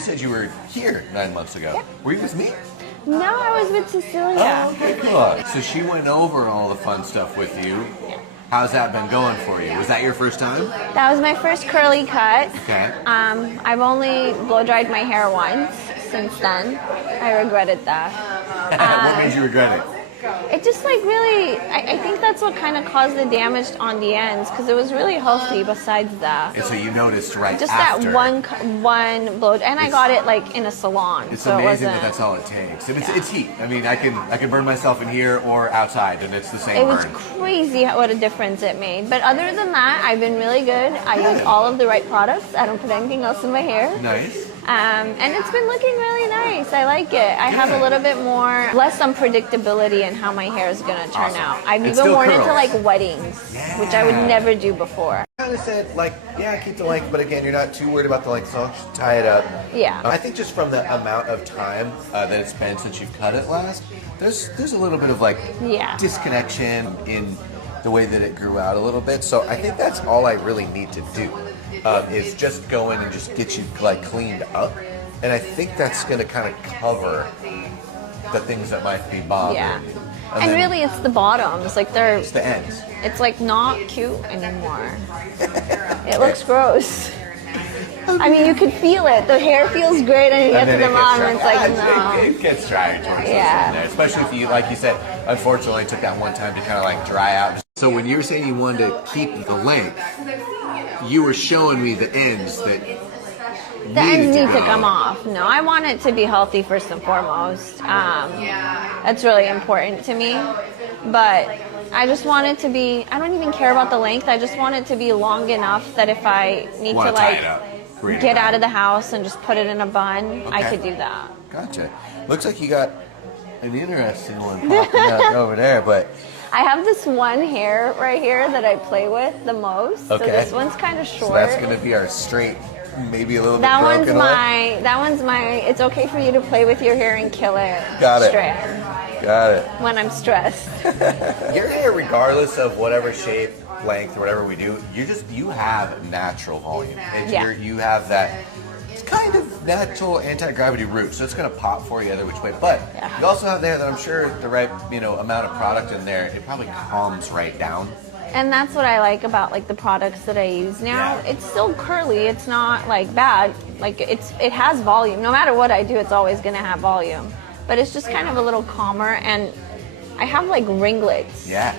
you said you were here 9 months ago. Yeah. Were you with me? No, I was with Cecilia. Oh, okay, cool. So she went over all the fun stuff with you. Yeah. How's that been going for you? Was that your first time? That was my first curly cut. Okay. I've only blow dried my hair once since then. I regretted that. What made you regret it? It just like really, I think that's what kind of caused the damage on the ends because it was really healthy besides that. And so you noticed right Just after. that one blow, and I got it like in a salon. It's so amazing it that wasn't, that's all it takes. And it's heat. I mean, I can burn myself in here or outside, and it's the same It was burn. crazy what a difference it made. But other than that, I've been really good. I use all of the right products. I don't put anything else in my hair. Nice. And it's been looking really nice. I like it. I have a little bit more, less unpredictability in how my hair is going to turn out. I've It's even still worn into curls. like weddings, which I would never do before. Kind of said like, yeah, keep the length, but again, you're not too worried about the length, so I'll just tie it up. Yeah. I think just from the amount of time that it's been since you've cut it last, there's a little bit of like disconnection in the way that it grew out a little bit. So I think that's all I really need to do is just go in and just get you like cleaned up, and I think that's going to kind of cover the things that might be bothering you. And really, it's the bottoms. Like It's the ends. it's like not cute anymore. It looks gross. I mean, you could feel it. The hair feels great, and you get to the bottom, and it's like, no. It gets dry towards Yeah. there, especially if you, like you said, unfortunately took that one time to kind of like dry out. So when you were saying you wanted to keep the length, you were showing me the ends that The ends need to come off. No, I want it to be healthy first and foremost. That's really important to me. But I just want it to be, I don't even care about the length. I just want it to be long enough that if I need to like get out of the house and just put it in a bun, I could do that. Gotcha. Looks like you got an interesting one popping up over there, but I have this one hair right here that I play with the most. Okay. So this one's kind of short. so that's going to be our straight, maybe a little bit That broken that one's my, it's okay for you to play with your hair and kill it. Got it. Strand Got it. when I'm stressed. Your hair, regardless of whatever shape, length, or whatever we do, you have natural volume. And you have that kind of natural anti-gravity root, so it's going to pop for you either which way. But you also have there that I'm sure the right amount of product in there, it probably calms right down. And that's what I like about like the products that I use now. Yeah. It's still curly. It's not like bad. Like it has volume. No matter what I do, it's always going to have volume. But it's just kind of a little calmer, and I have like ringlets. Yeah.